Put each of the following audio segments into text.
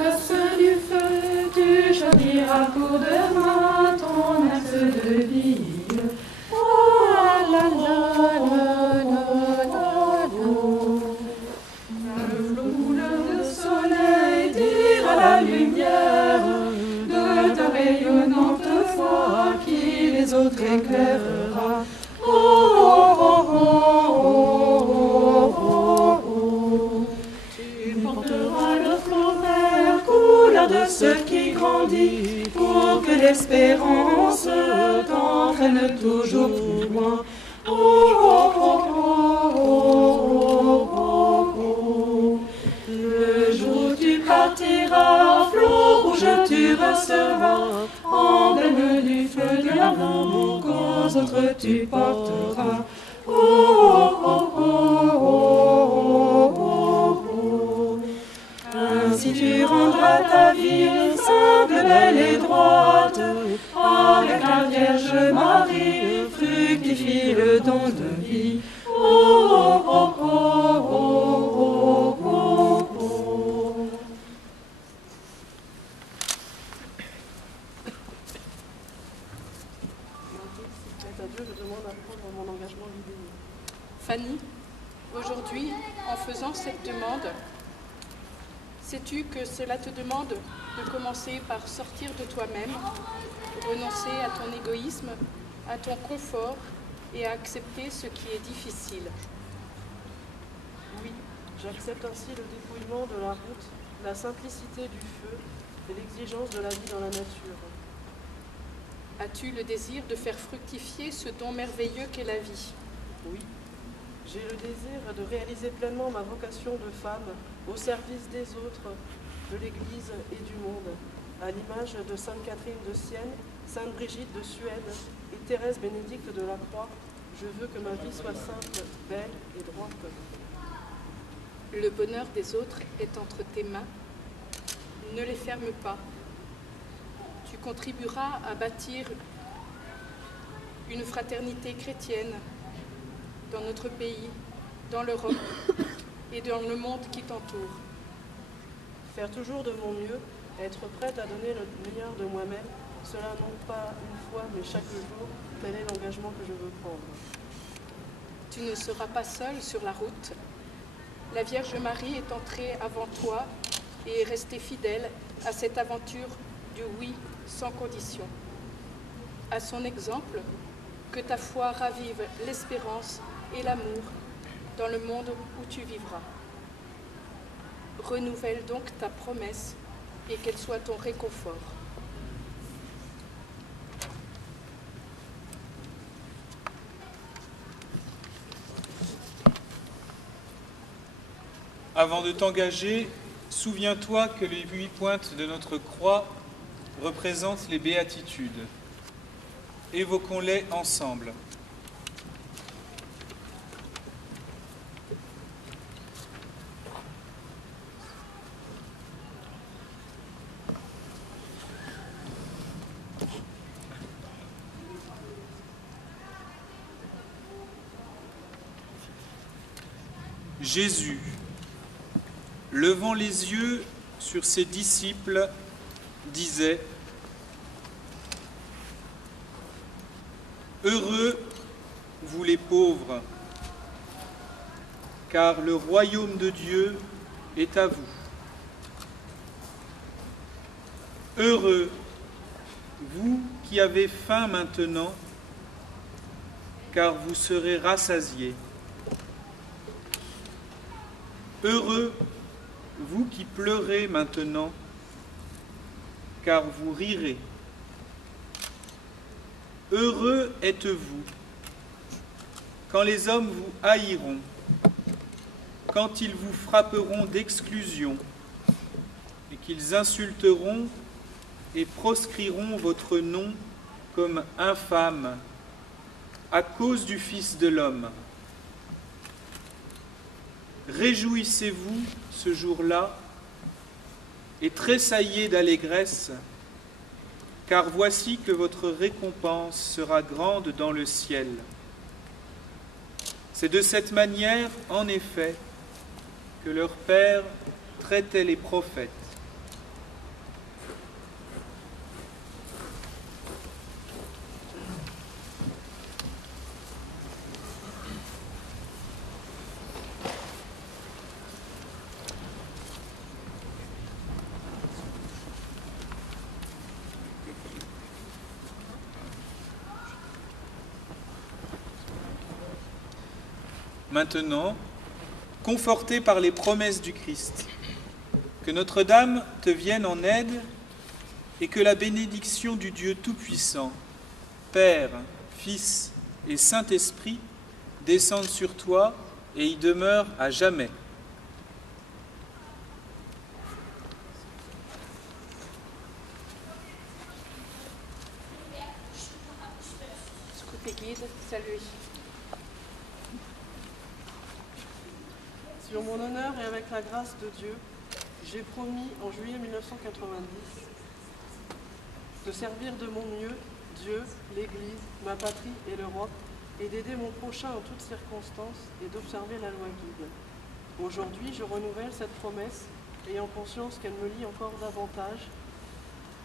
Trace du feu, tu choisiras pour demain ton axe de vie. Oh la la la la la la. Le couleur de soleil dira la lumière de ta rayonnante foi qui les autres éclairera. Oh oh oh oh oh oh oh. Tu porteras le flot vert, couleur de ce qui grandit, pour que l'espérance t'entraîne toujours plus loin. Oh oh oh oh oh oh oh. Le jour où tu partiras, flot rouge tu recevras, emblème du feu de l'amour qu'aux autres tu porteras. Oh oh oh oh oh oh oh. Ainsi tu rendras ta vie simple, belle et droite, avec la Vierge Marie, fructifie le don de vie. Oh oh oh oh oh oh oh. À Dieu, je demande à prendre mon engagement libéré. Fanny, aujourd'hui, en faisant cette demande, sais-tu que cela te demande de commencer par sortir de toi-même, renoncer à ton égoïsme, à ton confort et à accepter ce qui est difficile? Oui, j'accepte ainsi le dépouillement de la route, la simplicité du feu et l'exigence de la vie dans la nature. As-tu le désir de faire fructifier ce don merveilleux qu'est la vie? Oui, j'ai le désir de réaliser pleinement ma vocation de femme au service des autres, de l'Église et du monde, à l'image de Sainte Catherine de Sienne, Sainte Brigitte de Suède et Thérèse Bénédicte de la Croix. Je veux que ma vie soit simple, belle et droite. Le bonheur des autres est entre tes mains. Ne les ferme pas. Tu contribueras à bâtir une fraternité chrétienne dans notre pays, dans l'Europe et dans le monde qui t'entoure. Faire toujours de mon mieux, être prête à donner le meilleur de moi-même, cela non pas une fois, mais chaque jour, tel est l'engagement que je veux prendre. Tu ne seras pas seule sur la route. La Vierge Marie est entrée avant toi et est restée fidèle à cette aventure du oui sans condition. À son exemple, que ta foi ravive l'espérance et l'amour dans le monde où tu vivras. Renouvelle donc ta promesse et qu'elle soit ton réconfort. Avant de t'engager, souviens-toi que les 8 pointes de notre croix représentent les béatitudes. Évoquons-les ensemble. Jésus, levant les yeux sur ses disciples, disait : « Heureux, vous les pauvres, car le royaume de Dieu est à vous. Heureux, vous qui avez faim maintenant, car vous serez rassasiés. Heureux, vous qui pleurez maintenant, car vous rirez. Heureux êtes-vous quand les hommes vous haïront, quand ils vous frapperont d'exclusion et qu'ils insulteront et proscriront votre nom comme infâme à cause du Fils de l'homme. Réjouissez-vous ce jour-là et tressaillez d'allégresse, car voici que votre récompense sera grande dans le ciel. C'est de cette manière, en effet, que leur Père traitait les prophètes. Maintenant, conforté par les promesses du Christ, que Notre-Dame te vienne en aide et que la bénédiction du Dieu Tout-Puissant, Père, Fils et Saint-Esprit, descende sur toi et y demeure à jamais. Scouté guide, salut. Sur mon honneur et avec la grâce de Dieu, j'ai promis en juillet 1990 de servir de mon mieux Dieu, l'Église, ma patrie et l'Europe, et d'aider mon prochain en toutes circonstances et d'observer la loi guide. Aujourd'hui, je renouvelle cette promesse, ayant conscience qu'elle me lie encore davantage.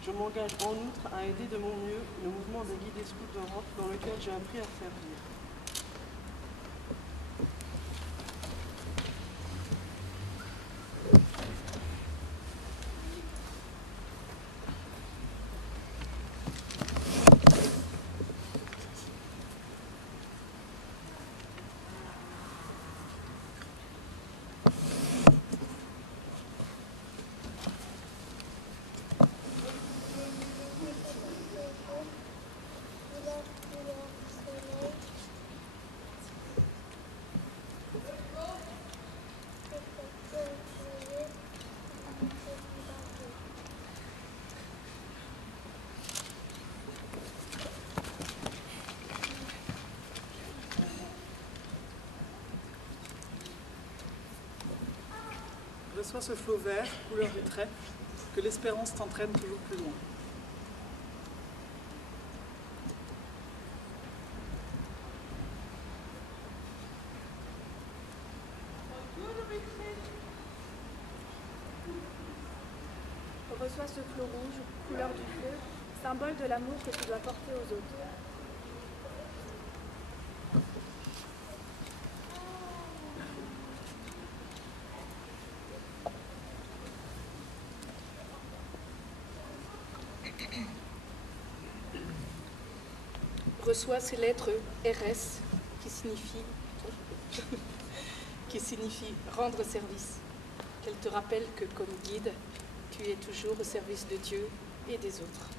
Je m'engage en outre à aider de mon mieux le mouvement des guides et scouts d'Europe dans lequel j'ai appris à servir. Reçois ce flot vert, couleur du trèfle, que l'espérance t'entraîne toujours plus loin. Reçois ce flot rouge, couleur du feu, symbole de l'amour que tu dois porter aux autres. Reçois ces lettres RS qui signifie rendre service. Qu'elle te rappelle que comme guide, tu es toujours au service de Dieu et des autres.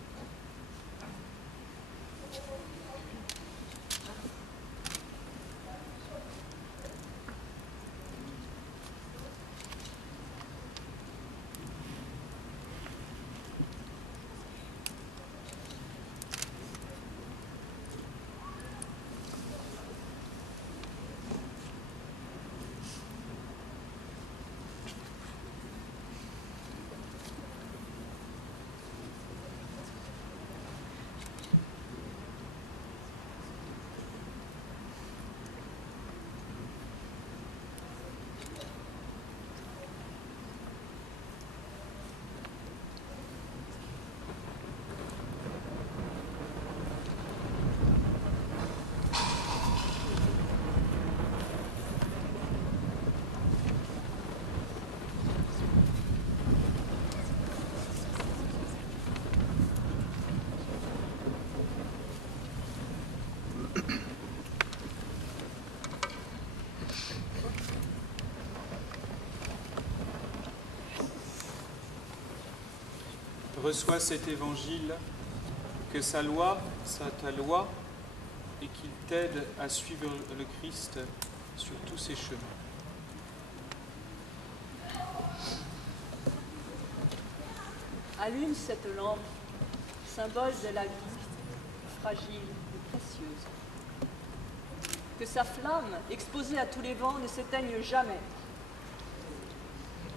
Reçois cet évangile, que sa loi soit ta loi et qu'il t'aide à suivre le Christ sur tous ses chemins. Allume cette lampe, symbole de la vie, fragile et précieuse. Que sa flamme, exposée à tous les vents, ne s'éteigne jamais.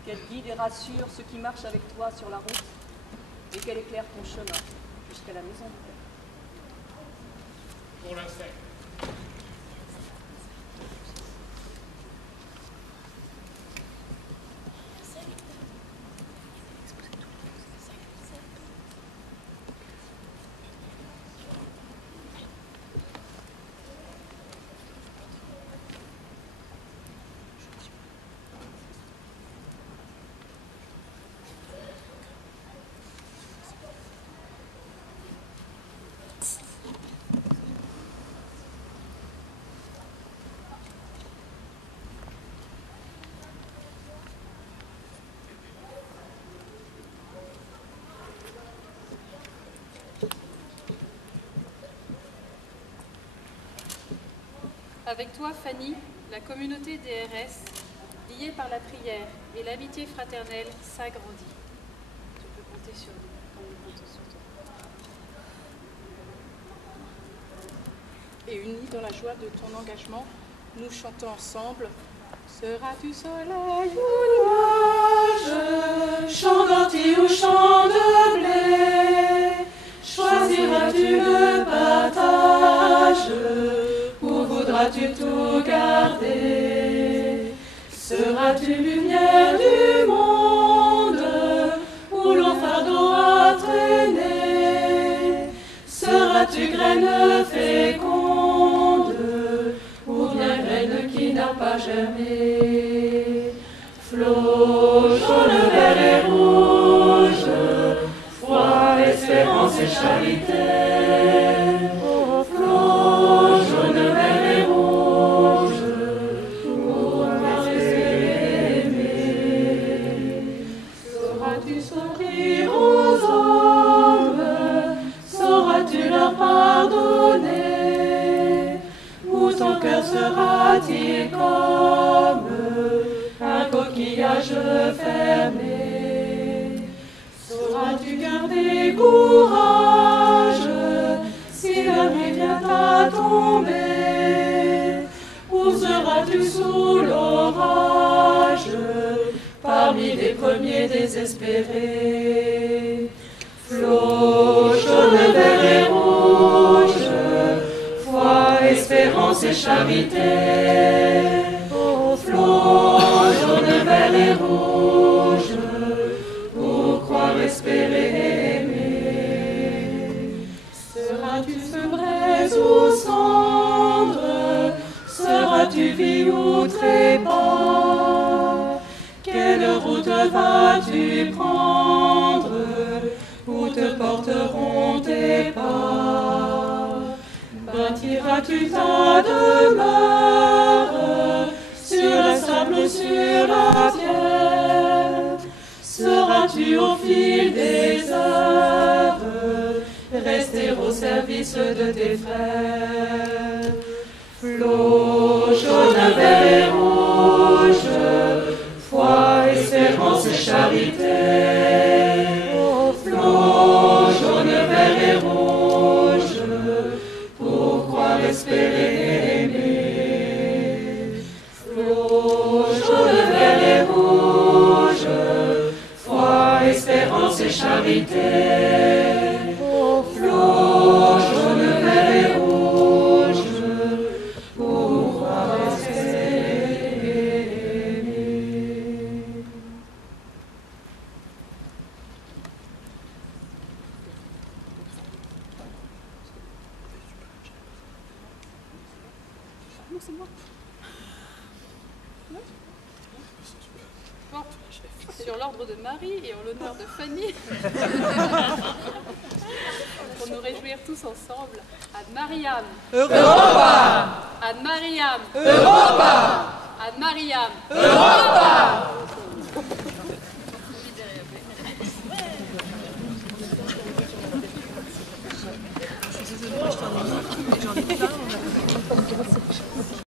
Qu'elle guide et rassure ceux qui marchent avec toi sur la route et qu'elle éclaire ton chemin jusqu'à la maison de Père. Pour la sec. Avec toi, Fanny, la communauté DRS, liée par la prière et l'amitié fraternelle, s'agrandit. Je peux compter sur nous, comme nous comptons sur toi. Et unis dans la joie de ton engagement, nous chantons ensemble. Seras-tu soleil ou nuage, chant d'ortie ou chant de blé, choisiras-tu le partage ou voudras-tu tout garder? Seras-tu lumière du monde ou long fardeau à traîner? Seras-tu graine féconde ou bien graine qui n'a pas germé? Flot, jaune, vert et rouge, foi, espérance et charité. Oh, flot, jaune, vert et rouge, pour espérer aimer. Sauras-tu sourire aux hommes? Sauras-tu leur pardonner? Ou ton cœur sera-t-il comme un coquillage fermé? Sauras-tu garder courage si la nuit vient à tomber? Ou seras-tu sous l'orage parmi les premiers désespérés? Flot, jaune, vert et rouge, foi, espérance et charité. Oh, flot, jaune, vert et rouge, pour croire, espérer, aimer. Seras-tu feu, braise ou cendre? Seras-tu vie ou trépas? Quelle route vas-tu prendre? Où te porteront tes pas? Bâtiras-tu ta demeure sur le sable ou sur la pierre? Seras-tu au fil des heures rester au service de tes frères? Flot, jaune, vert et rouge, foi, espérance et charité. Oh, flot, jaune, vert et rouge, pour croire, espérer, aimer. Flot, jaune, vert et rouge, foi, espérance et charité. Oh, flot, jaune, vert et rouge, pour croire, espérer, aimer. Bon, sur l'ordre de Marie et en l'honneur de Fanny, pour nous réjouir tous ensemble, Ad Mariam, Europa! Ad Mariam, Europa! Ad Mariam, Europa!